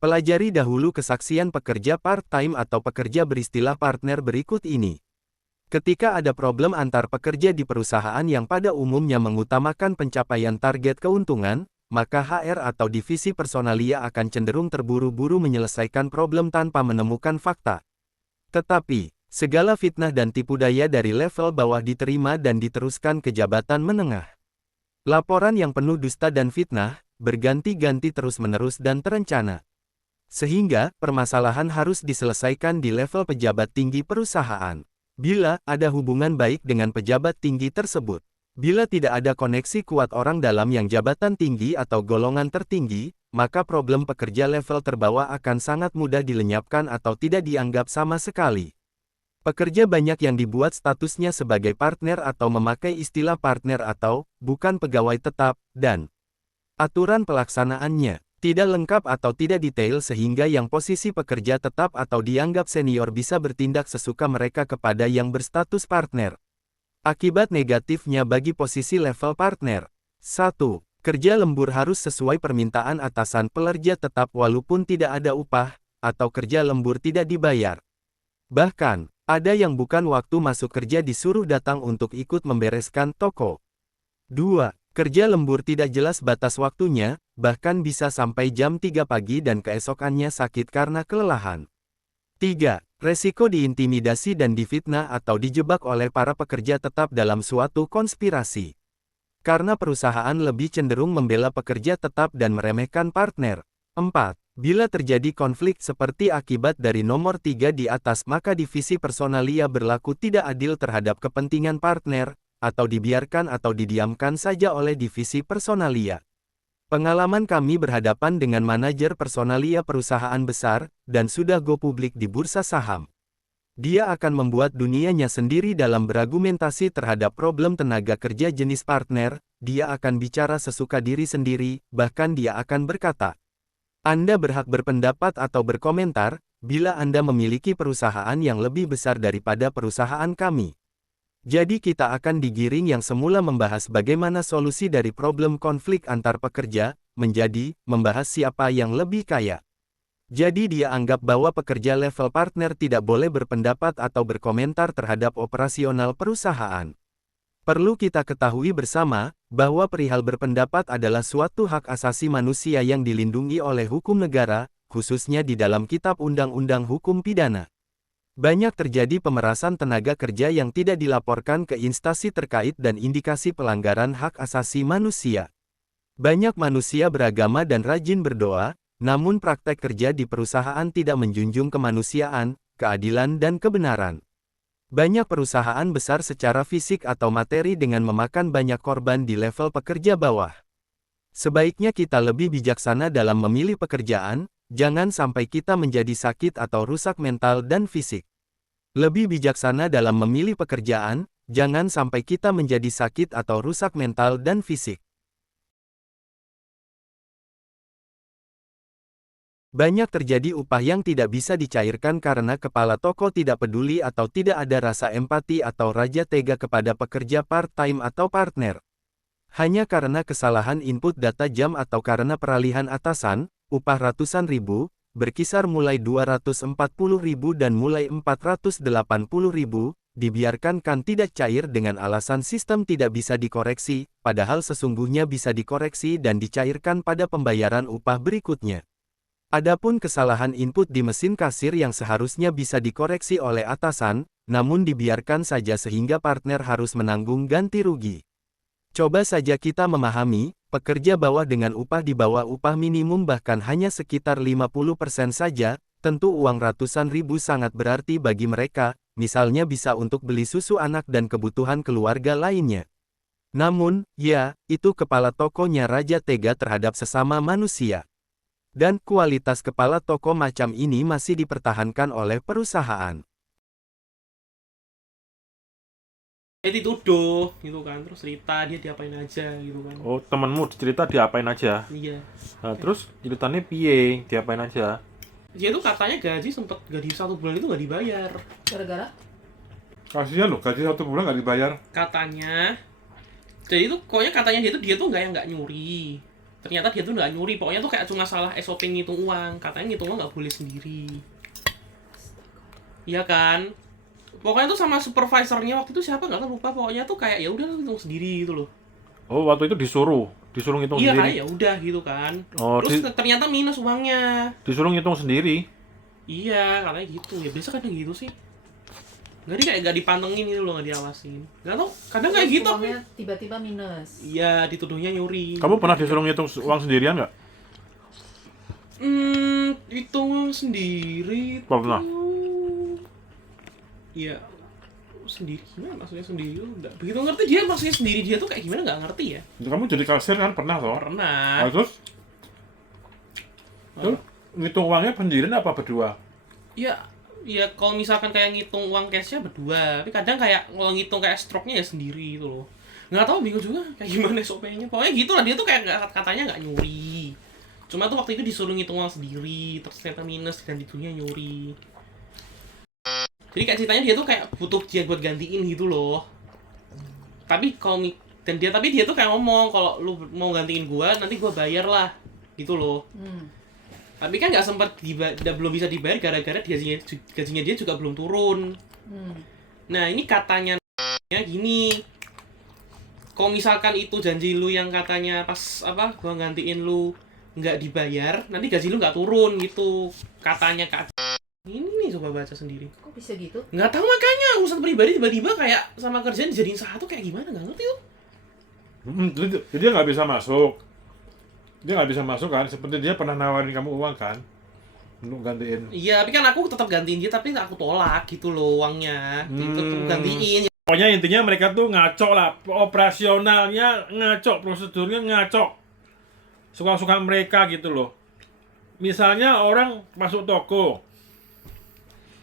Pelajari dahulu kesaksian pekerja part-time atau pekerja beristilah partner berikut ini. Ketika ada problem antar pekerja di perusahaan yang pada umumnya mengutamakan pencapaian target keuntungan, maka HR atau divisi personalia akan cenderung terburu-buru menyelesaikan problem tanpa menemukan fakta. Tetapi, segala fitnah dan tipu daya dari level bawah diterima dan diteruskan ke jabatan menengah. Laporan yang penuh dusta dan fitnah, berganti-ganti terus-menerus dan terencana. Sehingga, permasalahan harus diselesaikan di level pejabat tinggi perusahaan. Bila ada hubungan baik dengan pejabat tinggi tersebut. Bila tidak ada koneksi kuat orang dalam yang jabatan tinggi atau golongan tertinggi, maka problem pekerja level terbawah akan sangat mudah dilenyapkan atau tidak dianggap sama sekali. Pekerja banyak yang dibuat statusnya sebagai partner atau memakai istilah partner atau bukan pegawai tetap, dan aturan pelaksanaannya tidak lengkap atau tidak detail sehingga yang posisi pekerja tetap atau dianggap senior bisa bertindak sesuka mereka kepada yang berstatus partner. Akibat negatifnya bagi posisi level partner. 1. Kerja lembur harus sesuai permintaan atasan pekerja tetap walaupun tidak ada upah, atau kerja lembur tidak dibayar. Bahkan, ada yang bukan waktu masuk kerja disuruh datang untuk ikut membereskan toko. 2. Kerja lembur tidak jelas batas waktunya, bahkan bisa sampai jam 3 pagi dan keesokannya sakit karena kelelahan. 3. Resiko diintimidasi dan difitnah atau dijebak oleh para pekerja tetap dalam suatu konspirasi. Karena perusahaan lebih cenderung membela pekerja tetap dan meremehkan partner. 4. Bila terjadi konflik seperti akibat dari nomor 3 di atas maka divisi personalia berlaku tidak adil terhadap kepentingan partner, atau dibiarkan atau didiamkan saja oleh divisi personalia. Pengalaman kami berhadapan dengan manajer personalia perusahaan besar, dan sudah go publik di bursa saham. Dia akan membuat dunianya sendiri dalam berargumentasi terhadap problem tenaga kerja jenis partner, dia akan bicara sesuka diri sendiri, bahkan dia akan berkata, Anda berhak berpendapat atau berkomentar, bila Anda memiliki perusahaan yang lebih besar daripada perusahaan kami. Jadi kita akan digiring yang semula membahas bagaimana solusi dari problem konflik antar pekerja, menjadi membahas siapa yang lebih kaya. Jadi dia anggap bahwa pekerja level partner tidak boleh berpendapat atau berkomentar terhadap operasional perusahaan. Perlu kita ketahui bersama, bahwa perihal berpendapat adalah suatu hak asasi manusia yang dilindungi oleh hukum negara, khususnya di dalam Kitab Undang-Undang Hukum Pidana. Banyak terjadi pemerasan tenaga kerja yang tidak dilaporkan ke instansi terkait dan indikasi pelanggaran hak asasi manusia. Banyak manusia beragama dan rajin berdoa, namun praktek kerja di perusahaan tidak menjunjung kemanusiaan, keadilan dan kebenaran. Banyak perusahaan besar secara fisik atau materi dengan memakan banyak korban di level pekerja bawah. Sebaiknya kita lebih bijaksana dalam memilih pekerjaan, jangan sampai kita menjadi sakit atau rusak mental dan fisik. Lebih bijaksana dalam memilih pekerjaan, jangan sampai kita menjadi sakit atau rusak mental dan fisik. Banyak terjadi upah yang tidak bisa dicairkan karena kepala toko tidak peduli atau tidak ada rasa empati atau raja tega kepada pekerja part-time atau partner. Hanya karena kesalahan input data jam atau karena peralihan atasan, upah ratusan ribu, berkisar mulai 240.000 dan mulai 480.000, dibiarkan kan tidak cair dengan alasan sistem tidak bisa dikoreksi, padahal sesungguhnya bisa dikoreksi dan dicairkan pada pembayaran upah berikutnya. Adapun kesalahan input di mesin kasir yang seharusnya bisa dikoreksi oleh atasan, namun dibiarkan saja sehingga partner harus menanggung ganti rugi. Coba saja kita memahami, pekerja bawah dengan upah di bawah upah minimum bahkan hanya sekitar 50% saja, tentu uang ratusan ribu sangat berarti bagi mereka, misalnya bisa untuk beli susu anak dan kebutuhan keluarga lainnya. Namun, ya, itu kepala tokonya raja tega terhadap sesama manusia. Dan kualitas kepala toko macam ini masih dipertahankan oleh perusahaan. Dituduh gitu kan, terus cerita dia diapain aja gitu kan. Oh, temenmu cerita diapain aja? Iya. Nah, terus ceritanya piye? Diapain aja? Dia tuh katanya gaji 1 bulan itu nggak dibayar. Gara-gara? Kasihan loh, gaji 1 bulan nggak dibayar. Katanya. Jadi itu pokoknya katanya dia tuh nggak nyuri. Ternyata dia tuh nggak nyuri, pokoknya tuh kayak cuma salah SOP ngitung uang. Katanya ngitung uang nggak boleh sendiri. Iya kan? Pokoknya tuh sama supervisornya waktu itu siapa nggak tahu, lupa. Pokoknya tuh kayak ya udah ngitung sendiri gitu loh. Oh, waktu itu disuruh ngitung Iya sendiri. kayak ya udah gitu kan. Oh, Terus ternyata minus uangnya. disuruh ngitung sendiri. Iya, katanya gitu. Ya biasa kadang gitu sih. Kayak gak dipantengin gitu loh, gak diawasin. Gak tau, kadang kayak gitu. Uangnya tiba-tiba minus. Iya, dituduhnya nyuri. Kamu pernah disuruh ngitung uang sendirian nggak? Hitung sendiri. Pernah. Iya. Sendiri gimana maksudnya sendiri? Enggak begitu ngerti dia maksudnya sendiri, dia tuh kayak gimana nggak ngerti ya. Kamu jadi kasir kan pernah toh? Pernah. Terus ngitung uangnya sendirian apa berdua? Ya kalau misalkan kayak ngitung uang cashnya berdua, tapi kadang kayak kalau ngitung kayak stroke-nya ya sendiri gitu loh. Nggak tahu, bingung juga kayak gimana SOP-nya. Pokoknya gitu lah, dia tuh kayak katanya nggak nyuri. Cuma tuh waktu itu disuruh ngitung uang sendiri, terus ternyata minus dan ditunya nyuri. Jadi kayak ceritanya dia tuh kayak butuh dia buat gantiin gitu loh. Tapi tapi dia tuh kayak ngomong kalau lu mau gantiin gua nanti gua bayar lah gitu loh. Tapi kan nggak sempat belum bisa dibayar gara-gara gajinya dia juga belum turun. Nah ini katanya gini, kalau misalkan itu janji lu yang katanya pas gua gantiin lu nggak dibayar, nanti gaji lu nggak turun gitu katanya Kak. Ini nih coba baca sendiri. Kok bisa gitu? Nggak tahu, makanya urusan pribadi tiba-tiba kayak sama kerjaan dijadiin satu kayak gimana, nggak ngerti tuh. Jadi dia nggak bisa masuk. Dia nggak bisa masuk kan? Seperti dia pernah nawarin kamu uang kan? Untuk gantiin. Iya, tapi kan aku tetap gantiin dia, tapi aku tolak gitu loh uangnya. Itu tuh gantiin. Pokoknya intinya mereka tuh ngaco lah, operasionalnya ngaco, prosedurnya ngaco. Suka-suka mereka gitu loh. Misalnya orang masuk toko,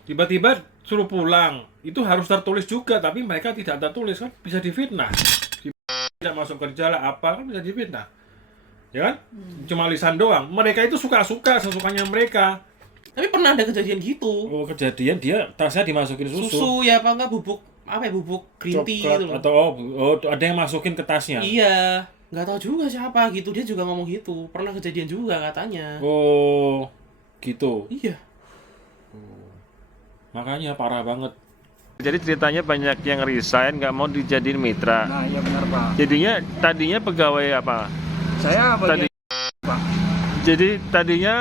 tiba-tiba suruh pulang, itu harus tertulis juga, tapi mereka tidak tertulis kan, bisa difitnah. Tidak masuk kerja lah apa, kan bisa difitnah. Ya kan? Cuma lisan doang. Mereka itu suka-suka, sesukanya mereka. Tapi pernah ada kejadian gitu. Oh, kejadian dia tasnya dimasukin Susu ya apa enggak, bubuk green tea coklat gitu loh. atau ada yang masukin ke tasnya. Iya, nggak tahu juga siapa gitu, dia juga ngomong gitu. Pernah kejadian juga katanya. Oh, gitu. Iya. Makanya parah banget. Jadi ceritanya banyak yang resign, nggak mau dijadiin mitra. Nah, iya benar Pak. Tadinya pegawai apa? Saya bagian Pak. Jadi tadinya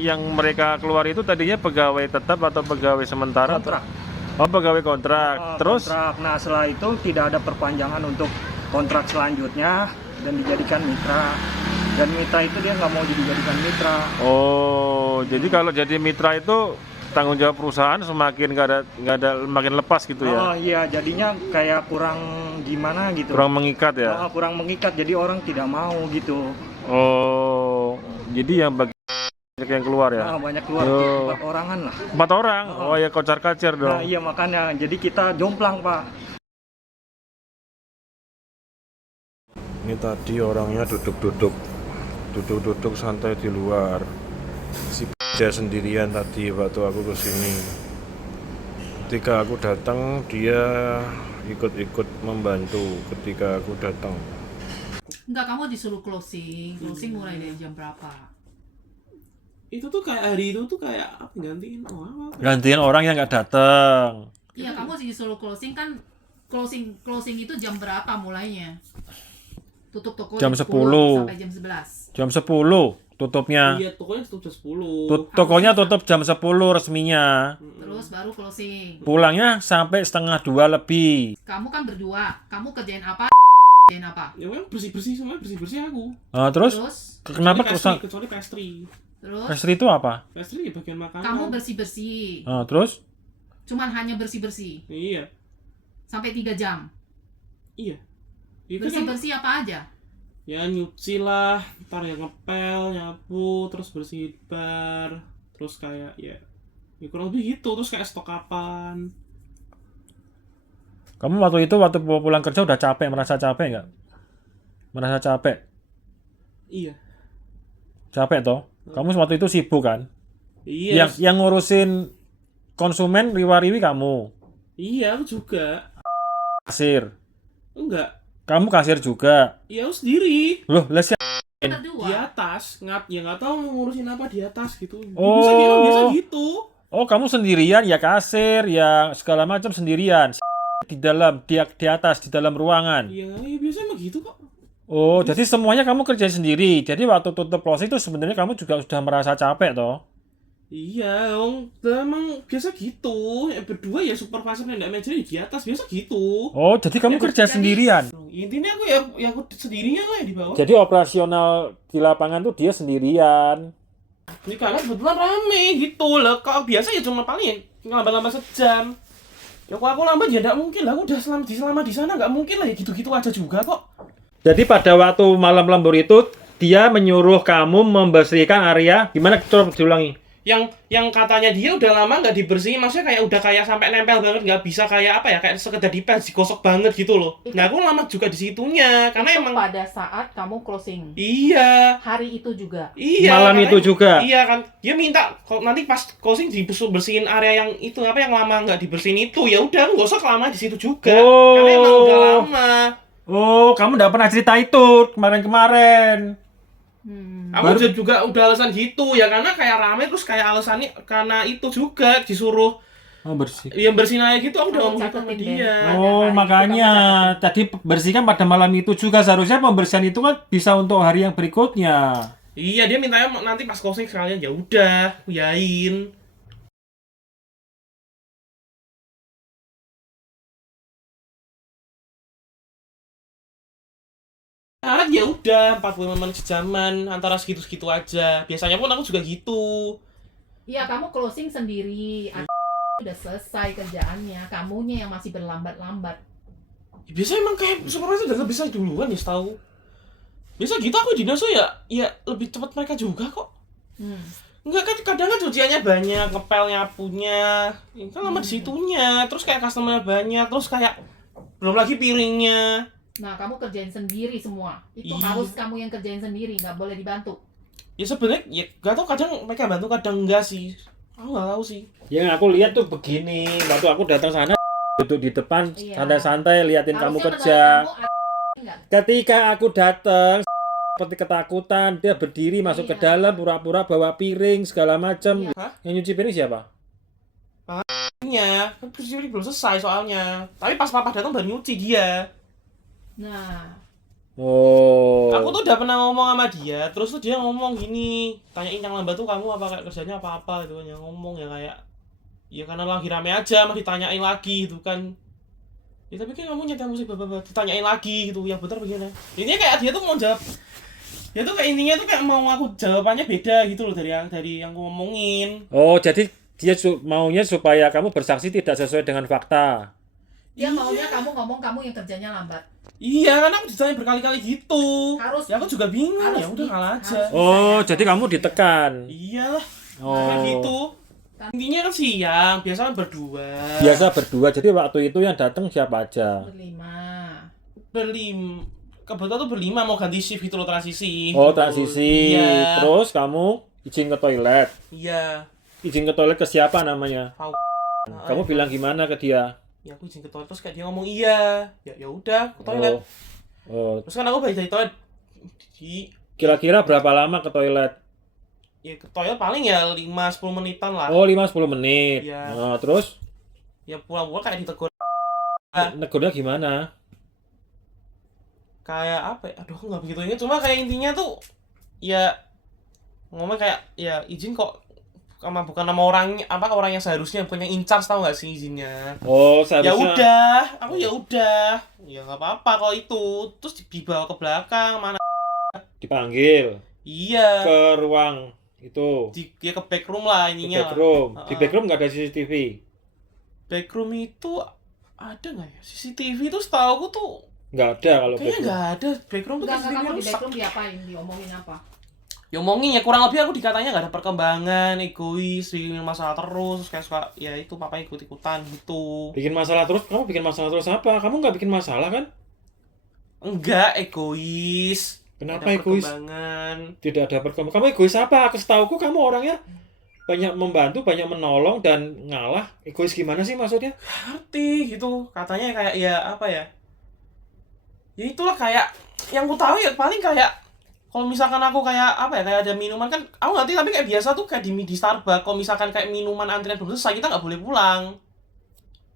yang mereka keluar itu tadinya pegawai tetap atau pegawai sementara? Kontrak. Oh, pegawai kontrak. Terus? Kontrak. Nah, setelah itu tidak ada perpanjangan untuk kontrak selanjutnya dan dijadikan mitra. Dan mitra itu dia nggak mau dijadikan mitra. Oh, jadi kalau jadi mitra itu tanggung jawab perusahaan semakin nggak ada makin lepas gitu ya? Oh iya, jadinya kayak kurang gimana gitu. Kurang mengikat ya? Kurang mengikat, jadi orang tidak mau gitu. Oh, jadi yang banyak yang keluar ya? Banyak keluar, 4 orangan lah. 4 orang? Oh ya, kocar-kacir dong. Nah iya makanya, jadi kita jomplang Pak. Ini tadi orangnya duduk santai di luar. Si dia sendirian tadi waktu aku kesini. Ketika aku datang, dia ikut membantu ketika aku datang. Enggak, kamu disuruh closing mulai dari jam berapa? Itu tuh kayak hari itu tuh kayak gantiin orang apa? Gantian orang yang nggak datang. Iya, kamu disuruh closing kan, closing itu jam berapa mulainya? Tutup toko Jam 10 sampai jam 11. Jam 10 tutupnya. Iya, tokonya tutup jam 10. Tokonya tutup jam 10 resminya. Terus baru closing. Pulangnya sampai 1:30 lebih. Kamu kan berdua, kamu kerjain apa? Kerjain apa? Ya memang bersih-bersih aku. Terus kenapa Kecuali pastry. Terus pastry itu apa? Pastry ya bagian makanan. kamu bersih-bersih. Terus Cuman hanya bersih-bersih Iya. sampai 3 jam. Iya. Itu kan Bersih-bersih apa aja? ya nyuci lah, ntar ya ngepel, nyapu, terus bersihin bar, terus kayak ya kurang lebih gitu, terus kayak stok kapan. kamu waktu pulang kerja udah capek, merasa capek nggak? Merasa capek? Iya. Capek toh? Kamu waktu itu sibuk kan? Iya. Yang ngurusin konsumen riwa-riwi kamu. Iya, aku juga. Kasir. Enggak. Kamu kasir juga. Iya, aku sendiri. Loh, lah Kita di berdua. atas nggak tahu ngurusin apa di atas gitu. Oh. Biasa gitu. Oh, kamu sendirian ya kasir, ya segala macam sendirian. Di dalam, di atas, di dalam ruangan. Ya biasa emang gitu kok. Oh, jadi semuanya kamu kerjain sendiri. Jadi waktu tutup closing itu sebenarnya kamu juga sudah merasa capek toh? Iya, emang biasa gitu. Berdua ya supervisor dan manajer di atas biasa gitu. Oh, jadi kamu Ya, kerja jadi- sendirian. Intinya aku ya aku sendirian lah ya di bawah. Jadi operasional di lapangan tuh dia sendirian. Ini karena kebetulan rame gitu lah. Kalau biasa ya cuma paling ya lambat-lambat sejam. Ya kalau aku lambat ya nggak mungkin lah. Aku udah selama di sana nggak mungkin lah ya gitu-gitu aja juga kok. Jadi pada waktu malam lembur itu dia menyuruh kamu membersihkan area gimana? Coba diulangi. Yang katanya dia udah lama nggak dibersihin, maksudnya kayak udah kayak sampai nempel banget, nggak bisa kayak apa ya, kayak sekedar dipel digosok banget gitu loh. Nah aku lama juga di situnya karena Itu emang pada saat kamu closing. iya Hari itu juga. Malam karena- itu juga. iya kan dia minta kalau nanti pas closing bersihin area yang itu apa yang lama nggak dibersihin itu, ya udah aku gosok lama di situ juga karena emang udah lama. Oh, kamu nggak pernah cerita itu kemarin-kemarin. Aku juga udah alasan gitu ya karena kayak rame, terus kayak alasannya karena itu juga disuruh Oh, bersih. yang bersihin aja gitu. Aku udah Kamu ngomong gitu sama catetin, dia. Ben. Oh, hari itu makanya kamu tadi bersihkan pada malam itu juga. Seharusnya pembersihan itu kan bisa untuk hari yang berikutnya. Iya, dia mintanya nanti pas closing sekalian, ya udah, aku yain. Ya udah, 45 menit sejaman, antara segitu-segitu aja. Biasanya pun aku juga gitu. Iya, kamu closing sendiri. Udah selesai kerjaannya, kamunya yang masih berlambat-lambat. Biasanya emang kayak supervisor udah bisa duluan ya, setahu. Biasa gitu aku di Naso ya lebih cepat mereka juga kok. Enggak kan kadang kan cuciannya banyak, ngepelnya punya, kan lama di situnya, terus kayak customer banyak, terus kayak belum lagi piringnya. Nah, kamu kerjain sendiri semua. Itu Iya. harus kamu yang kerjain sendiri, nggak boleh dibantu. Ya sebenarnya ya gak tau, kadang mereka bantu kadang enggak sih. Aku nggak tahu sih. Yang aku lihat tuh begini, waktu aku datang sana duduk di depan Iya. santai-santai liatin kamu Harusnya kerja. menurut kamu enggak. Ketika aku datang seperti ketakutan, dia berdiri masuk ke Iya. dalam pura-pura bawa piring segala macam. Iya. Hah? Yang nyuci piring siapa? Kan cuci belum selesai soalnya. Tapi pas papa datang baru nyuci dia. Nah, Oh. Aku tuh udah pernah ngomong sama dia, terus tuh dia ngomong gini, tanyain yang lambat tuh kamu apa kayak kerjanya apa-apa gitu kan, yang ngomong ya kayak ya karena lagi rame aja masih ditanyain lagi gitu kan. Ya tapi kan kamu nyetel musik bapak ditanyain lagi gitu, yang bener begini. Intinya kayak dia tuh mau jawab, dia tuh kayak intinya tuh kayak mau aku jawabannya beda gitu loh dari yang aku ngomongin. Oh, jadi dia maunya supaya kamu bersaksi tidak sesuai dengan fakta. dia maunya kamu ngomong kamu yang kerjanya lambat. Iya, karena aku ditanya berkali-kali gitu. Harus- ya aku juga bingung, harus ya udah di- kalah aja. harus- Oh, jadi kamu ditekan. Iya lah, Oh. kayak gitu. Intinya kan siang, biasa kan berdua. Biasa berdua. Jadi waktu itu yang datang siapa aja? Berlima. Kebetulan tuh berlima mau ganti shift gitu loh, transisi. Oh, Gitu. transisi. Iya. Terus kamu izin ke toilet. Iya. Izin ke toilet ke siapa namanya? Kamu Nah, bilang gimana ke dia? ya aku izin ke toilet, terus kayak dia ngomong iya. Ya udah ke toilet. Oh. Terus kan aku balik dari toilet. Kira-kira berapa lama ke toilet? Ya ke toilet paling ya 5-10 menitan lah. Oh, 5-10 menit. Iya. Nah, terus Ya pulang-pulang kayak ditegur. negurnya gimana? Kayak apa ya? Aduh, aku nggak begitu ingat. Cuma kayak intinya tuh ya ngomong kayak ya izin kok sama bukan nama orangnya, apa orang yang seharusnya punya in charge, tahu nggak sih izinnya. Oh, Ya seharusnya udah, aku ya udah, ya nggak apa-apa kalau itu. Terus dibawa ke belakang mana? dipanggil Iya, ke ruang itu. dia ke backroom lah Ke ininya. backroom. Lah. Di backroom nggak ada CCTV. Backroom itu ada nggak ya? CCTV itu setahu aku tuh Nggak ada kalau kayaknya backroom. nggak ada. Backroom tuh Enggak, CCTV kamu di rusak. backroom diapain? Diomongin apa? Ya ngomongin ya kurang lebih aku dikatanya nggak ada perkembangan, egois, bikin masalah terus, kayak suka ya itu papa ikut-ikutan gitu. Bikin masalah terus? Kamu bikin masalah terus apa? Kamu nggak bikin masalah kan? Enggak, egois. Kenapa Ada egois? perkembangan. Tidak ada perkembangan. Kamu egois apa? Setauku kamu orangnya banyak membantu, banyak menolong dan ngalah. Egois gimana sih maksudnya? Ngerti gitu, katanya kayak ya apa ya? Ya itulah kayak yang ku tahu ya paling kayak Kalau misalkan aku kayak apa ya, kayak ada minuman kan, aku ngerti, tapi kayak biasa tuh kayak di Starbucks, kalau misalkan kayak minuman antrian belum selesai, kita nggak boleh pulang.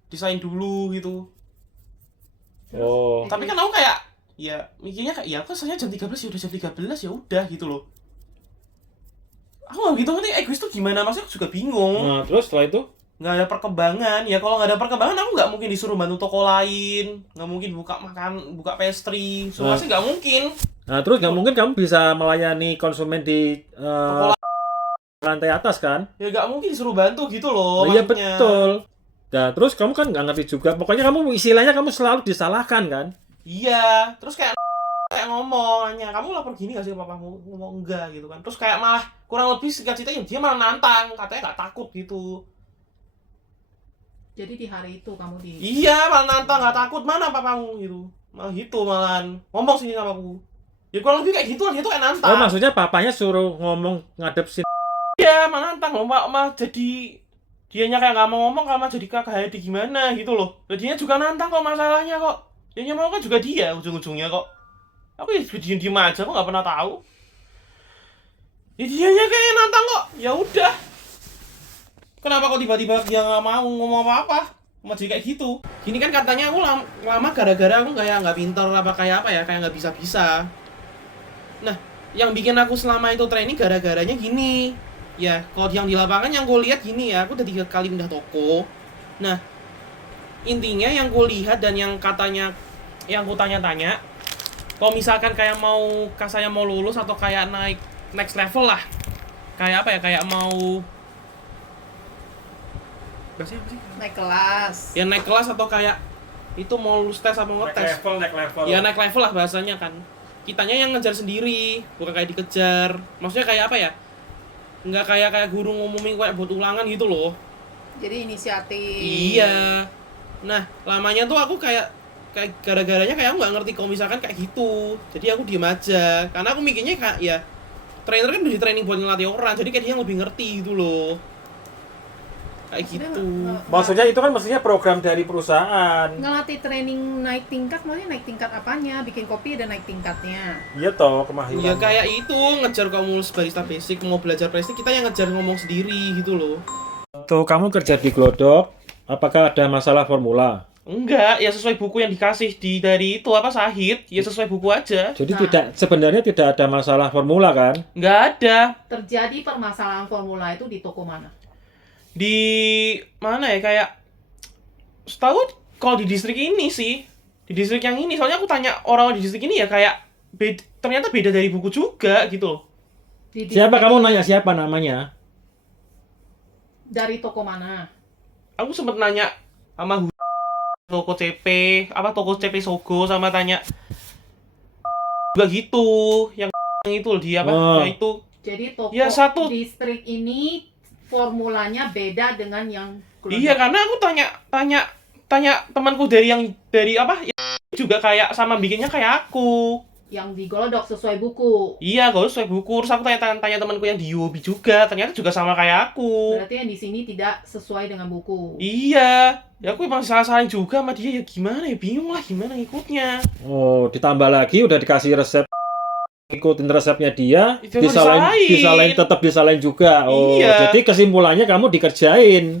Desain dulu gitu. Oh. Tapi kan aku kayak, ya mikirnya kayak, ya aku selesai jam 13, ya udah jam 13 ya udah gitu loh. Aku nggak gitu ngerti egois tuh gimana, maksudnya aku juga bingung. Nah, terus setelah itu? Nggak ada perkembangan, ya kalau nggak ada perkembangan aku nggak mungkin disuruh bantu toko lain, nggak mungkin buka pastry, semua sih nggak mungkin. Nah, terus nggak mungkin kamu bisa melayani konsumen di lantai atas kan? Ya nggak mungkin disuruh bantu gitu loh. Iya maksudnya. betul. Nah, terus kamu kan nggak ngerti juga. Pokoknya kamu istilahnya kamu selalu disalahkan kan? Iya, terus kayak ngomong, nanya, kamu lapor gini gak sih ke papamu? Ngomong enggak gitu kan. Terus kayak malah kurang lebih singkat ceritanya dia malah nantang, katanya nggak takut gitu. Jadi di hari itu kamu di Iya, malah nantang, nggak takut, mana papamu gitu. Malah gitu, malah ngomong sini sama aku. Ya kurang lebih kayak gitu lah, dia tuh kayak nantang. Oh, maksudnya papanya suruh ngomong ngadep sini. Iya, malah nantang loh, malah jadi dianya kayak nggak mau ngomong, malah jadi kakak Hadi gimana gitu loh. Dan dia juga nantang kok masalahnya kok. Yang mau kan juga dia ujung-ujungnya kok. Aku ya diem aja, aku nggak pernah tahu. Ya dianya kayak nantang kok. Ya udah. Kenapa kok tiba-tiba dia nggak mau ngomong apa-apa? Cuma jadi kayak gitu. Gini kan katanya aku lama gara-gara aku kayak nggak pinter apa kayak apa ya, kayak nggak bisa-bisa. Nah, yang bikin aku selama itu training gara-garanya gini. Ya, kalau yang di lapangan yang gue lihat gini ya, aku udah 3 kali pindah toko. Nah, intinya yang gue lihat dan yang katanya, yang gue tanya-tanya, kalau misalkan kayak mau kasanya mau lulus atau kayak naik next level lah, kayak apa ya, kayak mau bahasanya apa sih? naik kelas. Ya naik kelas atau kayak itu mau lulus tes apa mau ngetes. Naik level. Ya naik level lah bahasanya kan. Kitanya yang ngejar sendiri, bukan kayak dikejar. Maksudnya kayak apa ya? Nggak kayak guru ngumumin kayak buat ulangan gitu loh. Jadi inisiatif. Iya. Nah, lamanya tuh aku kayak gara-garanya kayak aku nggak ngerti kalau misalkan kayak gitu. Jadi aku diem aja. Karena aku mikirnya kayak ya trainer kan udah di training buat ngelatih orang, jadi kayak dia yang lebih ngerti gitu loh. Kayak gitu. Maksudnya itu kan maksudnya program dari perusahaan. Ngelatih training naik tingkat, maksudnya naik tingkat apanya? Bikin kopi ada naik tingkatnya. Iya toh, kemahiran. Ya kayak itu ngejar kamu barista basic, mau belajar pastry kita yang ngejar ngomong sendiri gitu loh. Tuh kamu kerja di Glodok, apakah ada masalah formula? Enggak, ya sesuai buku yang dikasih dari itu apa Sahid, ya sesuai buku aja. Jadi Nah. sebenarnya tidak ada masalah formula kan? Enggak ada. Terjadi permasalahan formula itu di toko mana? Di mana ya, kayak setahu kalau di distrik ini sih, di distrik yang ini, soalnya aku tanya orang di distrik ini ya kayak ternyata beda dari buku juga gitu loh. Siapa kamu nanya siapa namanya? Dari toko mana? Aku sempet nanya sama toko CP, apa toko CP Sogo, sama tanya juga gitu, yang itu loh, dia apa, Oh. ya itu. Jadi toko Ya, satu. distrik ini formulanya beda dengan yang Iya, karena aku tanya temanku dari apa ya, juga kayak sama bikinnya kayak aku. yang di Glodok sesuai buku. Iya, gak sesuai buku. Terus aku tanya temanku yang di UOB juga, ternyata juga sama kayak aku. Berarti yang di sini tidak sesuai dengan buku. Iya, ya aku emang salah-salahin juga sama dia, ya gimana ya, bingung lah gimana ngikutnya. Oh, ditambah lagi udah dikasih resep, ikutin resepnya dia, Itu disalahin tetap disalahin juga. Oh, Iya. jadi kesimpulannya kamu dikerjain.